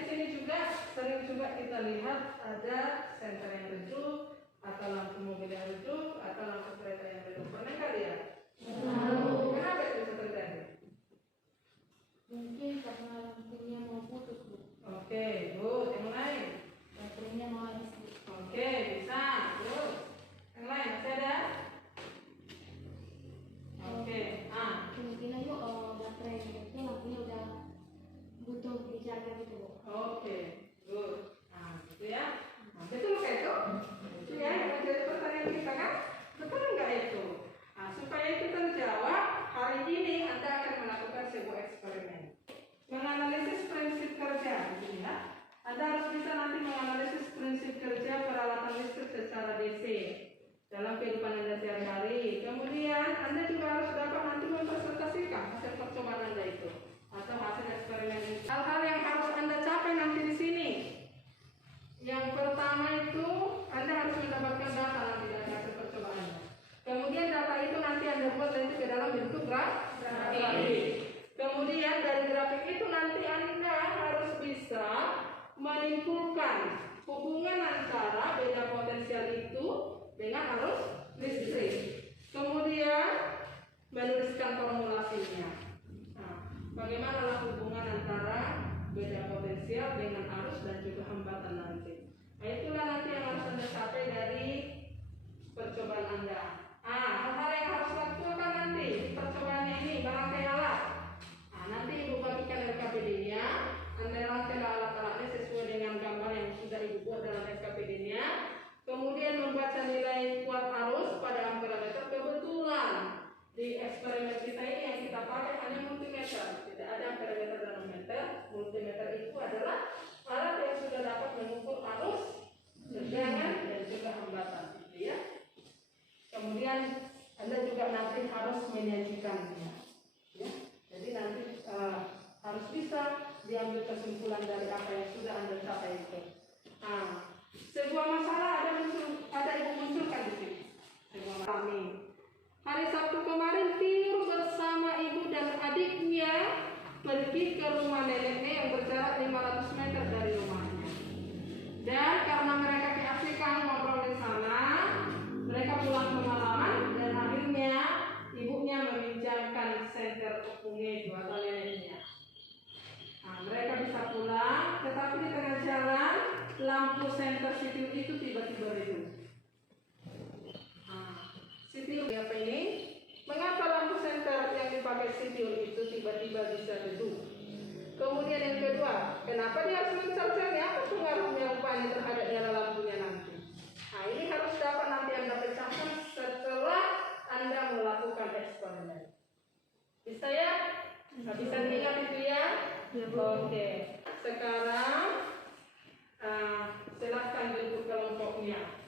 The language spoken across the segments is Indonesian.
di sini juga sering juga kita lihat ada senter yang redup, atau lampu mobil yang redup, atau lampu kereta yang redup. Pernah nggak lihat? Kenapa itu bisa terjadi? Mungkin karena lampunya mau putus, Bu. Oke, good. Yang lain? Baterainya mau habis, Bu. Oke, bisa. Good. Yang lain masih ada? Oke. Kemungkinan yuk baterai itu lampunya udah butuh dijaga gitu, Bu. Oke, good. Gitu ya. Betul nggak itu? Itu ya yang menjadi pertanyaan kita kan? Betul nggak itu? Supaya itu terjawab, hari ini Anda akan melakukan sebuah eksperimen. Menganalisis prinsip kerja, gitu ya. Anda harus bisa nanti menganalisis prinsip kerja peralatan listrik secara DC dalam kehidupan Anda sehari-hari. Kemudian Anda juga harus dapat nanti mempresentasikan hasil percobaan Anda itu atau hasil eksperimen itu. Hal-hal yang harus Anda capai nanti di sini. Yang pertama itu Anda harus mendapatkan data nanti dari hasil percobaannya. Kemudian data itu nanti Anda buat nanti ke dalam bentuk grafik. Kemudian dari grafik itu nanti Anda harus bisa menyimpulkan hubungan antara beda potensial itu dengan arus listrik. Kemudian menuliskan formulasinya. Bagaimana hubungan antara beda potensial dengan arus dan juga hambatan nanti. Itulah nanti yang harus Anda capai dari percobaan Anda. Hal-hal yang harus lakukan nanti di percobaan ini barangkali alat. Nanti Ibu bagikan SKPD-nya. Anda rangkailah alat-alatnya sesuai dengan gambar yang sudah Ibu buat dalam SKPD-nya. Kemudian membaca nilai kuat arus pada amperemeter. Kebetulan di eksperimen kita ini yang kita pakai hanya multimeter, tidak ada amperemeter dan ohmmeter. Multimeter itu adalah alat yang sudah dapat mengukur arus, tegangan dan juga hambatan, gitu ya. Kemudian Anda juga nanti harus menyajikannya, ya. Jadi nanti harus bisa diambil kesimpulan dari apa yang sudah Anda capai itu. Sebuah masalah ada Ibu munculkan di sini. Sebuah masalah. Hari Sabtu kemarin Tiur bersama ibu dan adiknya pergi ke rumah neneknya yang berjarak 500 meter dari rumahnya. Dan karena mereka keasikan ngobrol di sana, mereka pulang kemalaman dan akhirnya ibunya meminjamkan senter opungnya itu atau neneknya. Mereka bisa pulang, tetapi di tengah jalan lampu senter situ itu tiba-tiba redup. Sitil apa ini? Mengapa lampu senter yang dipakai sitil itu tiba-tiba bisa redup? Kemudian yang kedua, kenapa dia harus mencarjanya? Apa pengaruhnya rupanya terhadap nyala lampunya nanti? Ini harus dapat nanti Anda pecahkan setelah Anda melakukan eksperimen. Bisa ya? Bisa diingat itu ya? Oke. Sekarang silahkan bentuk kelompoknya.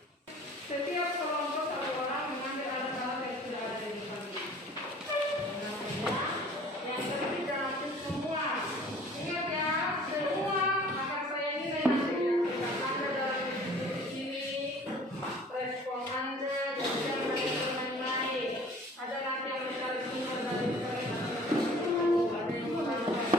Setiap kelompok satu orang mengambil alat-alat yang sudah ada di depan ini. Yang terdiri dalam tim semua. Ingat ya, semua akan saya nilai nanti ya. Anda dalam di sini, respon Anda dan jangan main-main. Ada nanti yang mencari sumber dari internet. Ada yang melakukan.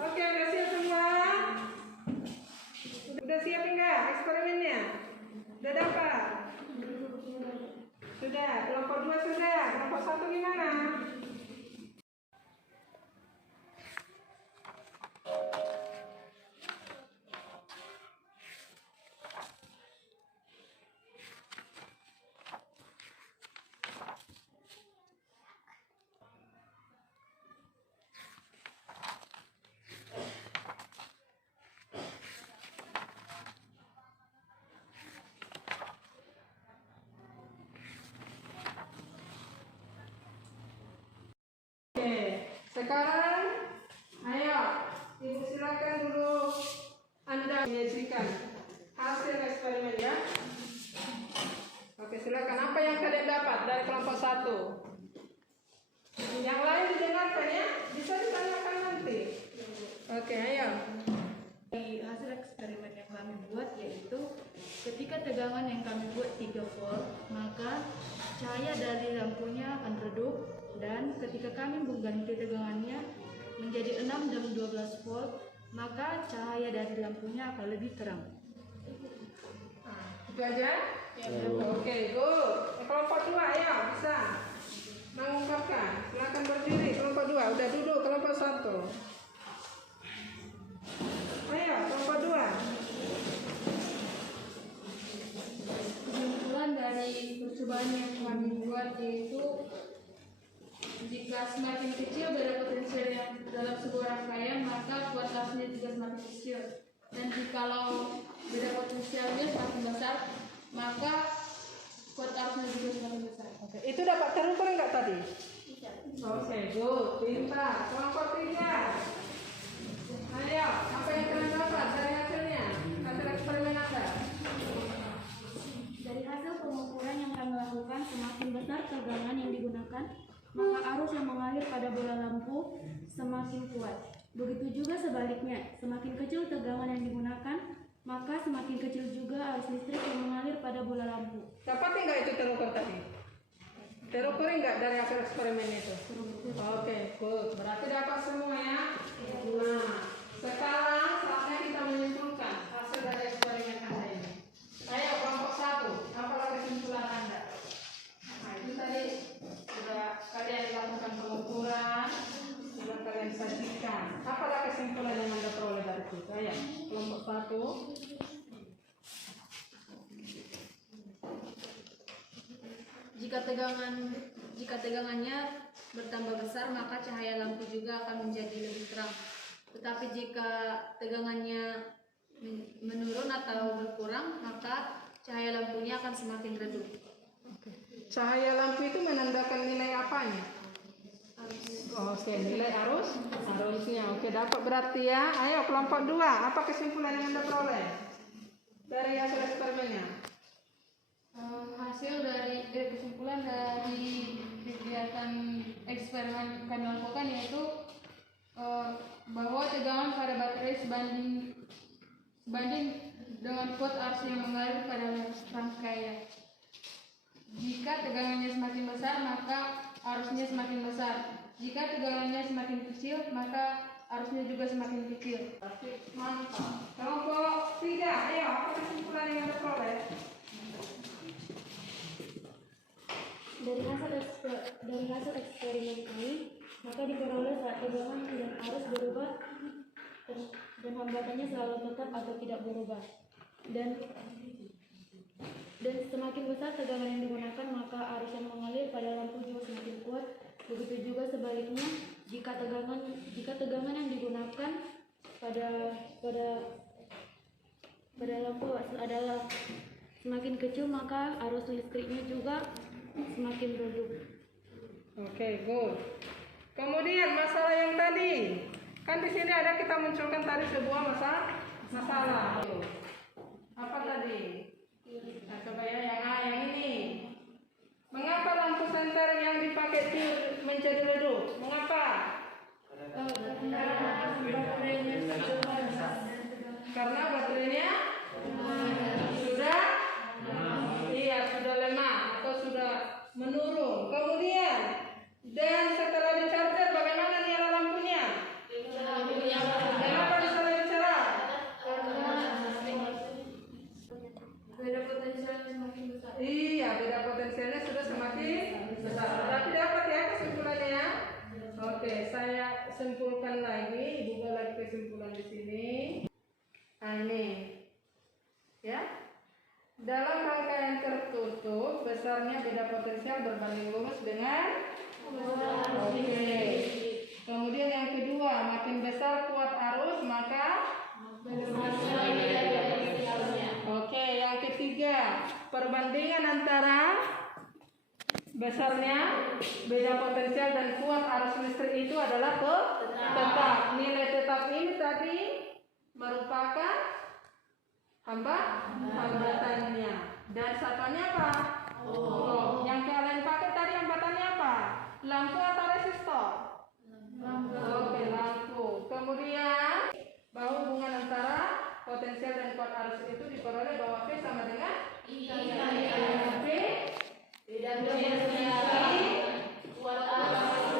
Oke, udah siap semua? Udah siap enggak eksperimennya? Udah dapat? Sudah, kelompok 2 sudah, kelompok 1 gimana? Oke, sekarang ayo Ibu silakan dulu Anda menyajikan hasil eksperimen ya. Oke, silakan. Apa yang kalian dapat dari kelompok 1? Yang lain didengarkan ya, bisa ditanyakan nanti. Oke, ayo. Di hasil eksperimen yang kami buat yaitu ketika tegangan yang kami buat 3 volt, maka cahaya dari lampunya akan redup, dan ketika kami mengganti tegangannya menjadi 6 dan 12 volt, maka cahaya dari lampunya akan lebih terang. Itu aja? Ya. Oke, good. Kelompok 2 ayo bisa mengungkapkan. Silakan berdiri kelompok 2. Udah duduk kelompok 1. Ayo kelompok 2. Kesimpulan dari percobaan yang kami buat yaitu jika semakin kecil beda potensial yang dalam sebuah rangkaian, maka kuat arusnya juga semakin kecil. Dan jikalau beda potensialnya semakin besar, maka kuat arusnya juga semakin besar. Oke, itu dapat terukur enggak tadi? Oke, good. Pintar. Kelompok 3. Ayo, apa yang kalian dapat dari hasilnya? Hasil eksperimen Anda. Dari hasil pengukuran yang kami lakukan, semakin besar tegangan yang digunakan, maka arus yang mengalir pada bola lampu semakin kuat. Begitu juga sebaliknya, semakin kecil tegangan yang digunakan, maka semakin kecil juga arus listrik yang mengalir pada bola lampu. Dapat enggak itu terukur tadi? Terukur enggak dari hasil eksperimen itu? Oke, good. Berarti dapat semua ya? Nah, sekarang saatnya kita menyimpulkan hasil dari eksperimen Anda ini. Ayo kelompok 1, apalah kesimpulan Anda? Nah, itu tadi sudah kalian lakukan pengukuran, sudah kalian sajikan. Apalah kesimpulan yang Anda peroleh dari situ? Ayo, kelompok 1. Jika tegangannya bertambah besar, maka cahaya lampu juga akan menjadi lebih terang. Tetapi jika tegangannya menurun atau berkurang, maka cahaya lampunya akan semakin redup. Cahaya lampu itu menandakan nilai apanya? Oke, nilai arusnya. Oke, dapat berarti ya. Ayo kelompok 2, apa kesimpulan yang Anda peroleh dari hasil eksperimennya? Hasil dari kesimpulan dari kegiatan eksperimen kami lakukan yaitu bahwa tegangan pada baterai sebanding dengan kuat arus yang mengalir pada rangkaian. Jika tegangannya semakin besar, maka arusnya semakin besar. Jika tegangannya semakin kecil, maka arusnya juga semakin kecil. Mantap. Kelompok 3, ayo apa kesimpulan yang Anda peroleh? Dari hasil eksperimen kami, maka diperoleh saat tegangan dan arus berubah dan hambatannya selalu tetap atau tidak berubah. Dan semakin besar tegangan yang digunakan, maka arus yang mengalir pada lampu juga semakin kuat, Begitu juga sebaliknya, jika tegangan yang digunakan pada lampu adalah semakin kecil, maka arus listriknya juga semakin redup. Oke, good. Kemudian masalah yang tadi, kan di sini ada kita munculkan tadi sebuah masalah. Apa tadi? Nah, coba ya yang ini. Mengapa lampu senter yang dipakai tiur menjadi redup? Mengapa? Karena baterainya sudah lemah atau sudah menurun. Kemudian dan setelah di-charger bagaimana nyala lampunya? Kenapa bisa lebih cerah? Beda potensialnya semakin besar. Iya, beda potensialnya sudah semakin besar. Tapi dapat ya kesimpulannya. Oke, saya simpulkan lagi. Ibu buat lagi kesimpulan di sini. Nah, ini, ya. Dalam rangkaian tertutup, besarnya beda potensial berbanding lurus dengan. Oke. Kemudian yang kedua, makin besar kuat arus maka. Oke, yang ketiga, perbandingan antara besarnya beda potensial dan kuat arus listrik itu adalah tetap. Nilai tetap ini tadi merupakan hambatannya. Dan satuannya apa? Oh. Yang kalian pakai tadi hambatannya apa? Lampu atau resistor? Oke, lampu. Kemudian bahwa hubungan antara potensial dan kuat arus itu diperoleh bahwa V sama dengan V tidak berpotensi kuat arus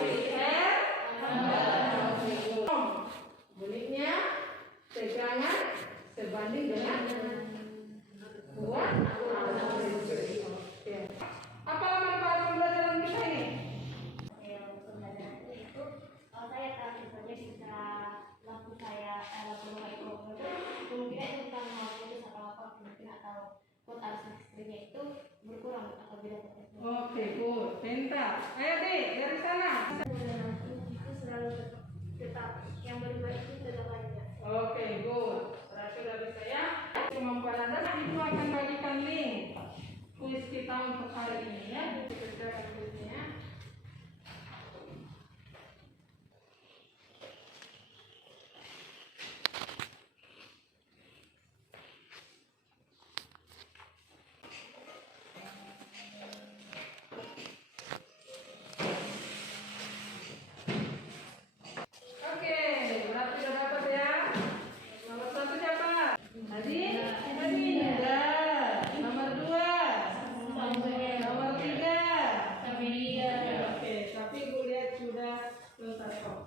bunyinya tegangan sebanding dengan kuat arus. Apa manfaat pembelajaran kita ini? Saya tahu saja secara lampu rumah itu kemungkinan tentang mau putus atau apa mungkin atau kuat arus listriknya itu berkurang atau beda potensi. Oke, good. Pintar. Ayo deh dari sana. Itu selalu tetap yang berubah itu tegangannya. Oke, good. Berarti udah bisa ya. Kemampuan Anda, Ibu akan bagikan link kuis kita untuk hari ini ya. Kita kerjakan kuisnya.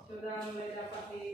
Sudah mulai dapat di